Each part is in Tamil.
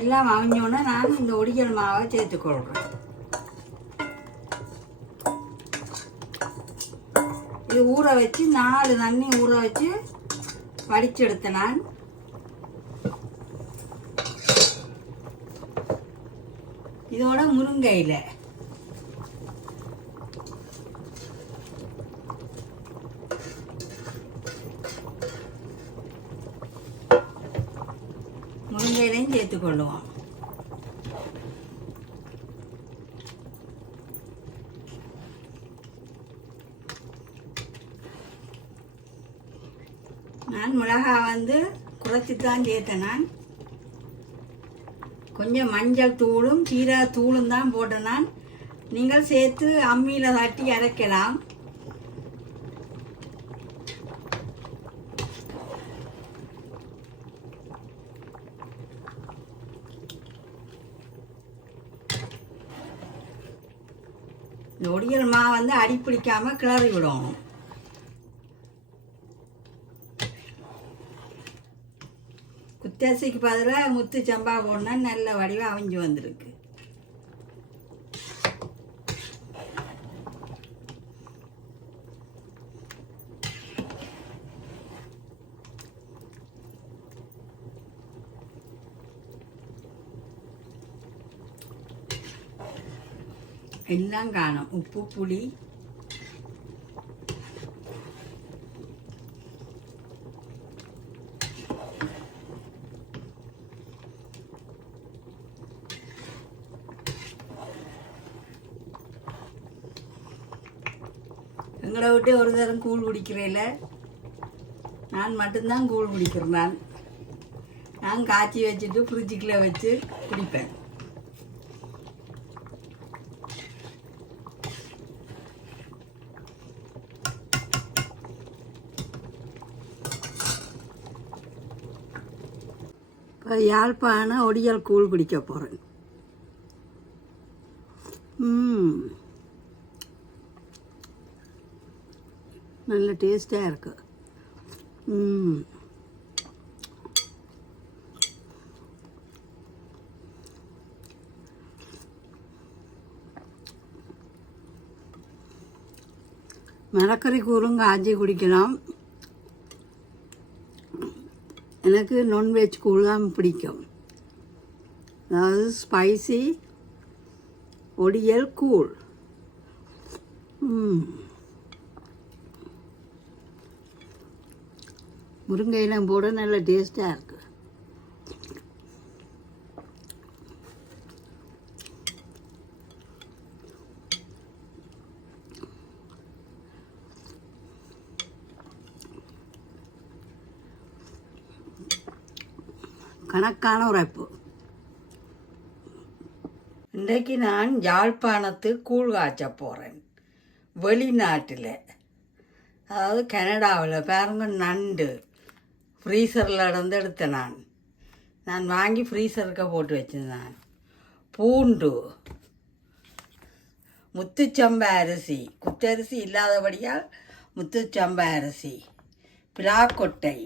எல்லாம் அமைஞ்சோன்னா நான் இந்த ஒடிக்கல் மாவை சேர்த்துக்கொள்கிறேன் இது ஊற வச்சு நாலு தண்ணி ஊற வச்சு வடிச்செடுத்த நான் இதோட முருங்கையில் முருங்கையிலையும் சேர்த்து கொள்ளுவோம் நான் மிளகா வந்து குறைச்சி தான் சேர்த்தேன் நான் கொஞ்சம் மஞ்சள் தூளும் சீரக தூளும் தான் போட்டேன் நான் நீங்கள் சேர்த்து அம்மியில் தட்டி இறக்கலாம் ஒடியல் மா வந்து அடி பிடிக்காமல் கிளறி விடணும் குத்தரிசிக்கு பதிலாக முத்து சம்பா போடணும் நல்ல வடிவாக அமைஞ்சு வந்திருக்கு எல்லாம் காணும் உப்பு புளி எங்களை விட்டு ஒரு தரம் கூழ் குடிக்கிறேல நான் மட்டும்தான் கூழ் குடிக்கிறேன் நான் காய்ச்சி வச்சுட்டு ஃப்ரிட்ஜுக்குள்ளே வச்சு குடிப்பேன் யாழ்ப்பாணம் ஒடியல் கூழ் குடிக்க போகிறேன் நல்ல டேஸ்டாக இருக்கு மரக்கறி கூறும் காஞ்சி குடிக்கலாம் எனக்கு நான்வெஜ் கூழாம் பிடிக்கும் அதாவது ஸ்பைசி ஒடியல் கூழ் முருங்கை இனம் போட நல்ல டேஸ்ட்டாக இருக்குது கணக்கான உரைப்பு இன்றைக்கு நான் யாழ்ப்பாணத்து கூழ் காய்ச்ச போகிறேன் வெளிநாட்டில் அதாவது கனடாவில் பாருங்க நண்டு ஃப்ரீசரில் இருந்து எடுத்தேன் நான் நான் வாங்கி ஃப்ரீசருக்க போட்டு வச்சுருந்தேன் பூண்டு முத்துச்சம்பா அரிசி குத்தரிசி இல்லாதபடியால் முத்துச்சம்பா அரிசி பிளாக்கொட்டை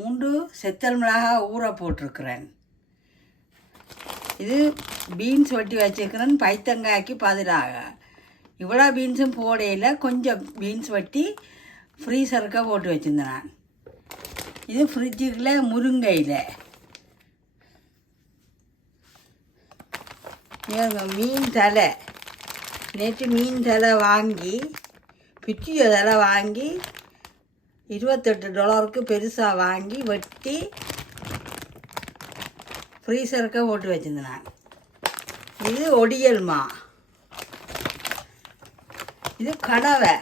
மூன்று செத்தல் மிளகா ஊற போட்டிருக்கிறேன் இது பீன்ஸ் வெட்டி வச்சுருக்கிறேன் பைத்தங்காய்க்கு பதிலாக இவ்வளோ பீன்ஸும் போடையில் கொஞ்சம் பீன்ஸ் வெட்டி ஃப்ரீசருக்க போட்டு வச்சுருந்தேன் நான் இது ஃப்ரிட்ஜுக்கில் முருங்கையில் மீன் தலை நேற்று மீன் தலை வாங்கி பிச்சியோ தலை வாங்கி இருபத்தெட்டு டாலருக்கு பெருசாக வாங்கி வெட்டி ஃப்ரீசருக்க போட்டு வச்சுருந்தேன் இது ஒடியல்மா இது கனவை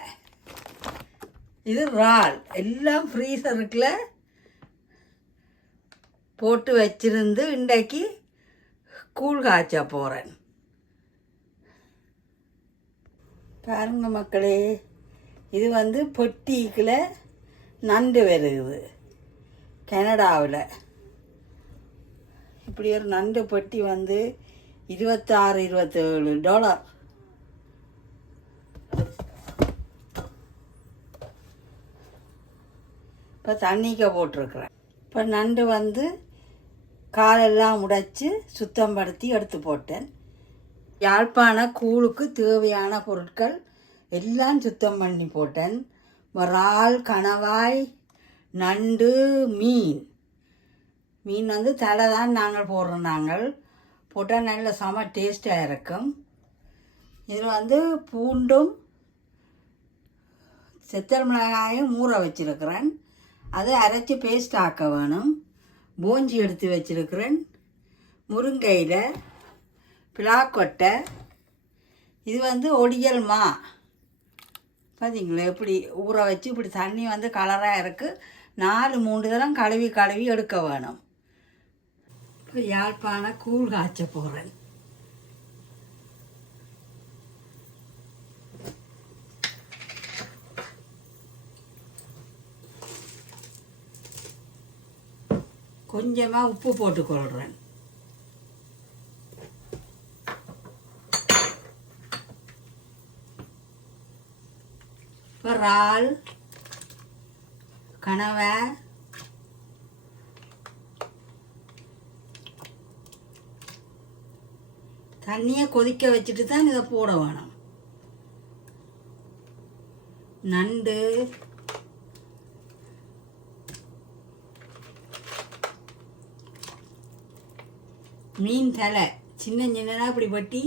இது ரால் எல்லாம் ஃப்ரீசருக்கில் போட்டு வச்சிருந்து இன்றைக்கு கூழ் காய்ச்ச போகிறேன் பாருங்க மக்களே இது வந்து பொட்டிக்கில் நண்டு வருது கனடாவில் இப்படி ஒரு நண்டு பெட்டி வந்து இருபத்தாறு இருபத்தேழு டாலர் இப்போ தண்ணிக்க போட்டிருக்கிறேன் இப்போ நண்டு வந்து காலெல்லாம் உடைச்சி சுத்தம் படுத்தி எடுத்து போட்டேன் யாழ்ப்பாண கூழுக்கு தேவையான பொருட்கள் எல்லாம் சுத்தம் பண்ணி போட்டேன் வரால் கணவாய் நண்டு மீன் மீன் வந்து தலை தான் நாங்கள் போடுறோம் நாங்கள் போட்டால் நல்ல செம டேஸ்ட்டாக இருக்கும் இதில் வந்து பூண்டும் செத்தல் மிளகாயும் ஊற வச்சுருக்கிறேன் அதை அரைச்சி பேஸ்ட் ஆக்க வேணும் பூஞ்சி எடுத்து வச்சுருக்கிறேன் முருங்கையில் பிளாக்கொட்டை இது வந்து ஒடியல் மா பார்த்தீங்களா எப்படி ஊற வச்சு இப்படி தண்ணி வந்து கலராக இருக்குது நாலு மூன்று தரம் கழுவி கழுவி எடுக்க வேணும் இப்போ யாழ்ப்பாண கூழ் காய்ச்ச போகிறேன் கொஞ்சமாக உப்பு போட்டுக்கொள்கிறேன் இறால் கனவை தண்ணியை கொதிக்க வச்சுட்டு தான் இதை போட வேணும் நண்டு மீன் தலை சின்ன சின்னதாக இப்படி பட்டி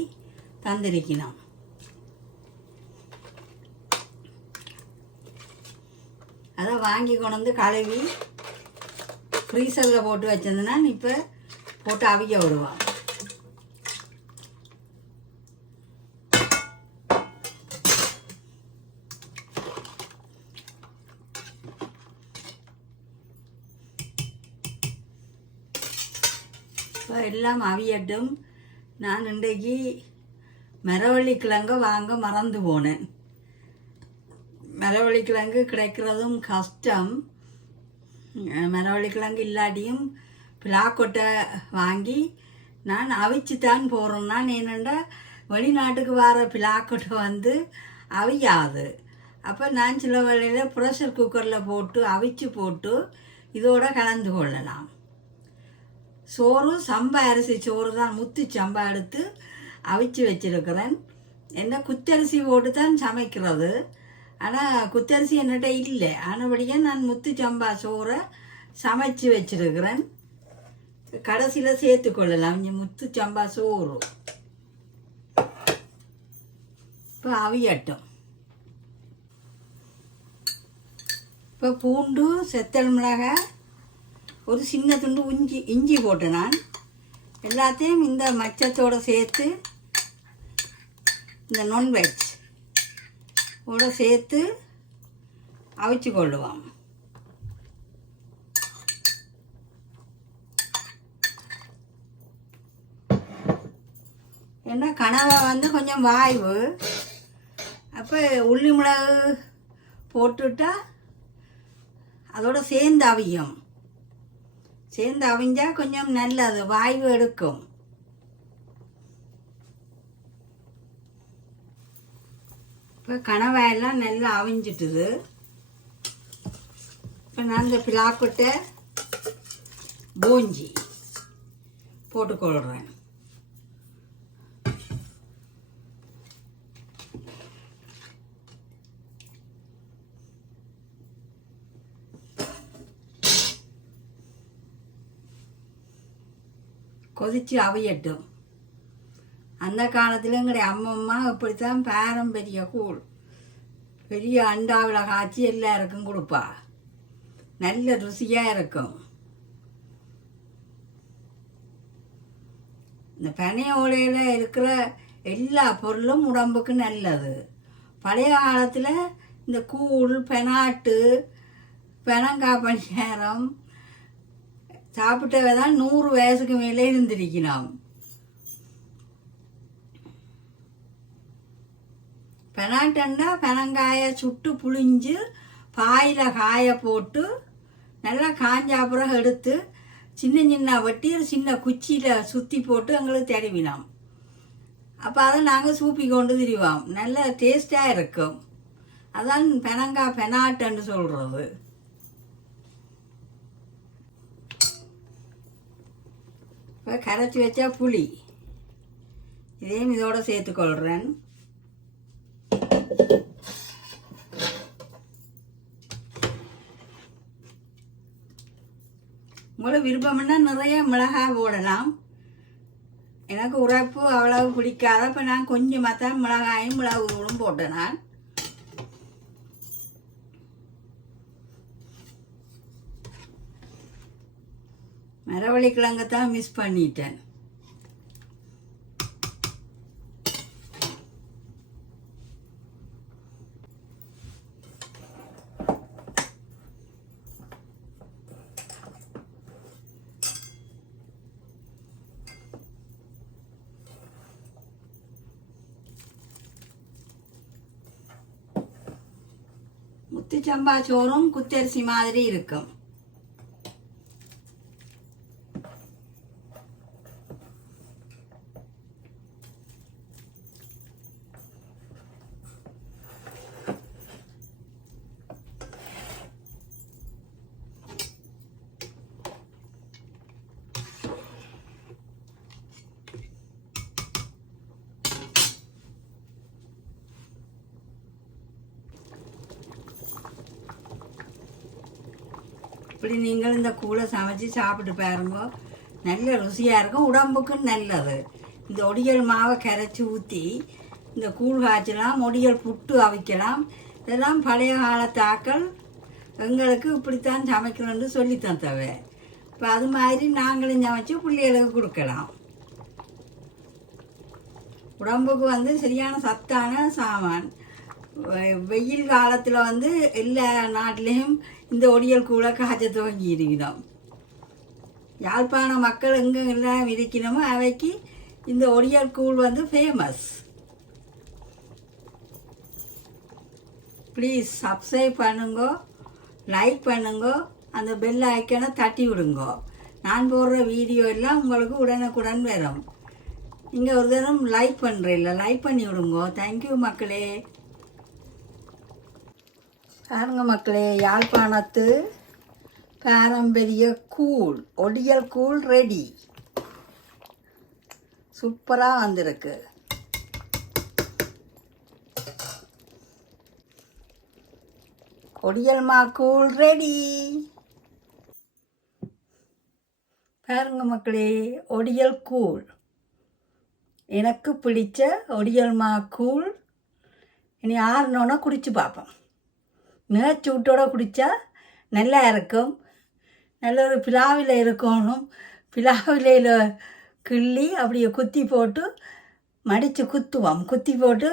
தந்திருக்கணும் அதை வாங்கி கொண்டு வந்து கழுவி ஃப்ரீசரில் போட்டு வச்சிருந்தேன்னா இப்போ போட்டு அவிக்க விடுவான் இப்போ எல்லாம் அவியட்டும் நான் இன்றைக்கு மரவள்ளி கிழங்க வாங்க மறந்து போனேன் மரவள்ளிக்கிழங்கு கிடைக்கிறதும் கஷ்டம் மரவள்ளிக்கிழங்கு இல்லாட்டியும் பிளாக்கொட்டை வாங்கி நான் அவிச்சு தான் போகிறோம் நான் என்னென்னா வெளிநாட்டுக்கு வர பிளாக்கொட்டை வந்து அவியாது அப்போ நான் சில வேளையில் ப்ரெஷர் குக்கரில் போட்டு அவிச்சு போட்டு இதோட கலந்து கொள்ளலாம் சோறு சம்பா அரிசி சோறு தான் முத்து சம்பா எடுத்து அவிச்சு வச்சிருக்கிறேன் என்ன குத்தரிசி போட்டு தான் சமைக்கிறது ஆனால் குத்தரிசி என்னட்ட இல்லை ஆனபடியாக நான் முத்து சம்பா சோறை சமைச்சு வச்சிருக்கிறேன் கடைசியில் சேர்த்துக்கொள்ளலாம் இங்கே முத்து சம்பா சோறு இப்போ அவியட்டும் இப்போ பூண்டு செத்தல் மிளகாய் ஒரு சின்ன துண்டு இஞ்சி இஞ்சி போட்டேன் நான் எல்லாத்தையும் இந்த மச்சத்தோடு சேர்த்து இந்த நான்வெஜ் கூட சேர்த்து அவிச்சு கொள்ளுவோம் ஏன்னா கனவை வந்து கொஞ்சம் வாய்வு அப்போ உள்ளி மிளகு போட்டுவிட்டால் அதோட சேர்ந்து அவியும் சேர்ந்து அவிஞ்சால் கொஞ்சம் நல்லது வாய்வு எடுக்கும் இப்போ கணவாயெல்லாம் நல்லா அவிஞ்சிட்டுது இப்போ நான் இந்த பிளாக்கொட்டை பூஞ்சி போட்டுக்கொள்கிறேன் கொதித்து அவையட்டும் அந்த காலத்தில் எங்களுடைய அம்மம்மா இப்படித்தான் பாரம்பரிய கூழ் பெரிய அண்டாவில் காய்ச்சி எல்லாருக்கும் கொடுப்பா நல்ல ருசியாக இருக்கும் இந்த பனை ஓலையில் இருக்கிற எல்லா பொருளும் உடம்புக்கு நல்லது பழைய காலத்தில் இந்த கூழ் பெனாட்டு பெனங்காய் பணியாரம் சாப்பிட்டவை தான் நூறு வயசுக்கு மேலே இருந்திருக்கிறான் பெனாட்டன்னா பெனங்காயை சுட்டு புழிஞ்சு பாயில் காய போட்டு நல்லா காஞ்சா பிறகு எடுத்து சின்ன சின்ன வெட்டி சின்ன குச்சியில் சுற்றி போட்டு எங்களுக்கு தெரிவினோம் அப்போ அதை நாங்கள் சூப்பி கொண்டு திரிவோம் நல்ல டேஸ்ட்டாக இருக்கும் அதான் பெனங்காய் பெனாட்டன்னு சொல்கிறது இப்போ கரைச்சி வச்சா புளி இதையும் இதோடு சேர்த்துக்கொள்கிறேன் உங்களோட விருப்பம்னா நிறைய மிளகாய் போடலாம் எனக்கு உரைப்பு அவ்வளவு பிடிக்காத இப்போ நான் கொஞ்சமாக தான் மிளகாயும் மிளகு தூளும் போட்டேன் நான் கிழங்கு தான் மிஸ் பண்ணிட்டேன் குத்து சம்பா சோறும் குத்தரிசி மாதிரி இருக்கும் இப்படி நீங்கள் இந்த கூழை சமைச்சு சாப்பிட்டு பாருங்க நல்ல ருசியாக இருக்கும் உடம்புக்கும் நல்லது இந்த ஒடியல் மாவை கரைச்சி ஊற்றி இந்த கூழ் காய்ச்சலாம் ஒடியல் புட்டு அவிக்கலாம் இதெல்லாம் பழைய காலத்தாக்கள் எங்களுக்கு இப்படித்தான் சமைக்கணும்னு சொல்லி தந்தவ இப்போ அது மாதிரி நாங்களும் சமைச்சு பிள்ளைகளுக்கு கொடுக்கலாம் உடம்புக்கு வந்து சரியான சத்தான சாமான் வெயில் காலத்தில் வந்து எல்லா நாட்டிலையும் இந்த ஒடியல் கூட காய்ச்ச துவங்கி இருக்கிறோம் யாழ்ப்பாண மக்கள் எல்லாம் இருக்கணுமோ அவைக்கு இந்த ஒடியல் கூழ் வந்து ஃபேமஸ் ப்ளீஸ் சப்ஸ்கிரைப் பண்ணுங்க லைக் பண்ணுங்க அந்த பெல் ஐக்கனை தட்டி விடுங்க நான் போடுற வீடியோ எல்லாம் உங்களுக்கு உடனுக்குடன் வரும் இங்கே ஒரு தினம் லைக் பண்ணுறேன் இல்லை லைக் பண்ணி விடுங்க தேங்க்யூ மக்களே பாருங்க மக்களே யாழ்ப்பாணத்து பாரம்பரிய கூழ் ஒடியல் கூழ் ரெடி சூப்பராக வந்திருக்கு ஒடியல் மா கூழ் ரெடி பாருங்க மக்களே ஒடியல் கூழ் எனக்கு பிடிச்ச ஒடியல் மா கூழ் இனி ஆறுனோன்னா குடிச்சு பார்ப்போம் மிளச்சூட்டோடு குடித்தா நல்லா இருக்கும் நல்ல ஒரு பிலாவில் இருக்கணும் பிலாவிலையில் கிள்ளி அப்படியே குத்தி போட்டு மடித்து குத்துவோம் குத்தி போட்டு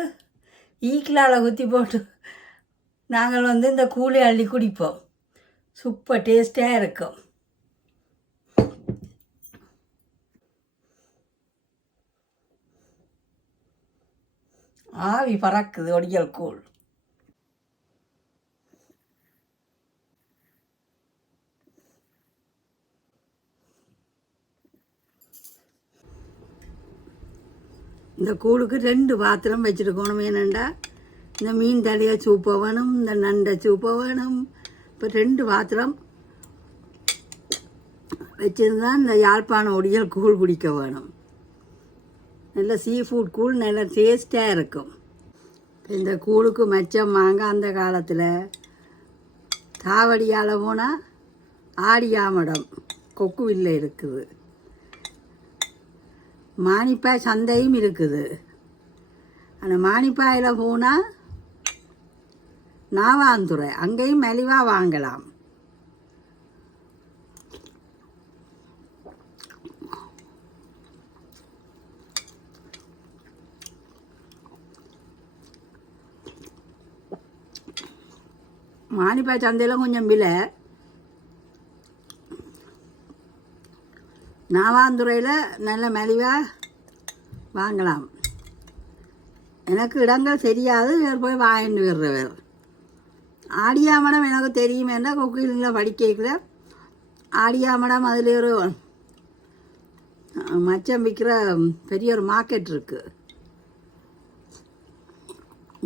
ஈக்கிளால் குத்தி போட்டு நாங்கள் வந்து இந்த கூலி அள்ளி குடிப்போம் சூப்பர் டேஸ்ட்டாக இருக்கும் ஆவி பறக்குது ஒடியல் கூழ் இந்த கூழுக்கு ரெண்டு பாத்திரம் வச்சுருக்கணும் ஏனண்டா இந்த மீன் தலையை சூப்பை வேணும் இந்த நண்டை சூப்பை வேணும் இப்போ ரெண்டு பாத்திரம் வச்சுருந்தா இந்த யாழ்ப்பாணம் ஒடியல் கூழ் குடிக்க வேணும் நல்ல சீ ஃபுட் கூழ் நல்ல டேஸ்ட்டாக இருக்கும் இந்த கூழுக்கு மச்சம் வாங்க அந்த காலத்தில் தாவடியால் போனால் ஆடியாமடம் வில்லை இருக்குது மானிப்பாய் சந்தையும் இருக்குது அந்த மானிப்பாயில் போனால் நாவாந்துறை அங்கேயும் மலிவாக வாங்கலாம் மானிப்பாய் சந்தையில் கொஞ்சம் விலை நாவாந்துறையில் நல்ல மலிவாக வாங்கலாம் எனக்கு இடங்கள் தெரியாது வேறு போய் வாங்கிட்டு வர்றவர் ஆடியாமடம் எனக்கு தெரியும் என்றால் குக்கிங்கில் படிக்கல ஆடியாமடம் அதில் ஒரு மச்சம் விற்கிற பெரிய ஒரு மார்க்கெட் இருக்குது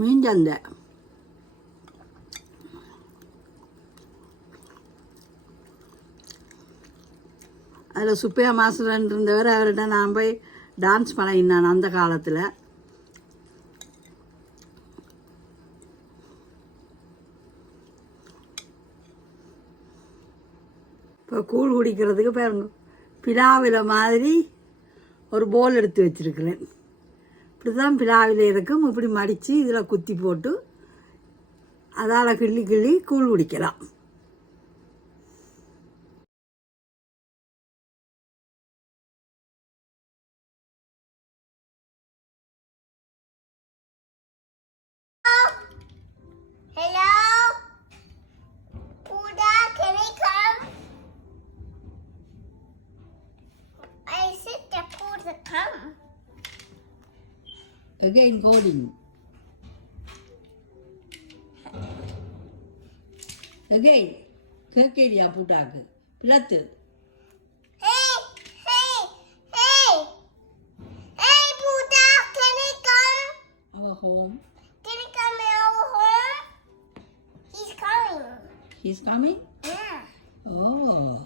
மீன் சந்தை அதில் சுப்பையா மாஸ்டர்ன்னு இருந்தவர் அவர்கிட்ட நான் போய் டான்ஸ் பழகினான் அந்த காலத்தில் இப்போ கூழ் குடிக்கிறதுக்கு பாருங்க பிலாவில் மாதிரி ஒரு போல் எடுத்து வச்சுருக்கிறேன் இப்படி தான் பிலாவில் இருக்கும் இப்படி மடித்து இதில் குத்தி போட்டு அதால் கிள்ளி கிள்ளி கூழ் குடிக்கலாம் again golden. Again, Kirkiria Budak, Platte. Hey, hey, hey, hey, Buddha, can you come? Our home. Can he come over our home? He's coming. He's coming? Yeah. Oh.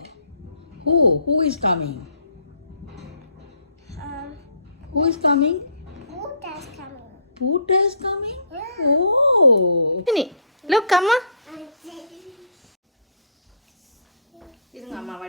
Who? Who is coming? Um. Who is coming? Pooh is coming? Yeah. Oh. Look, Amma.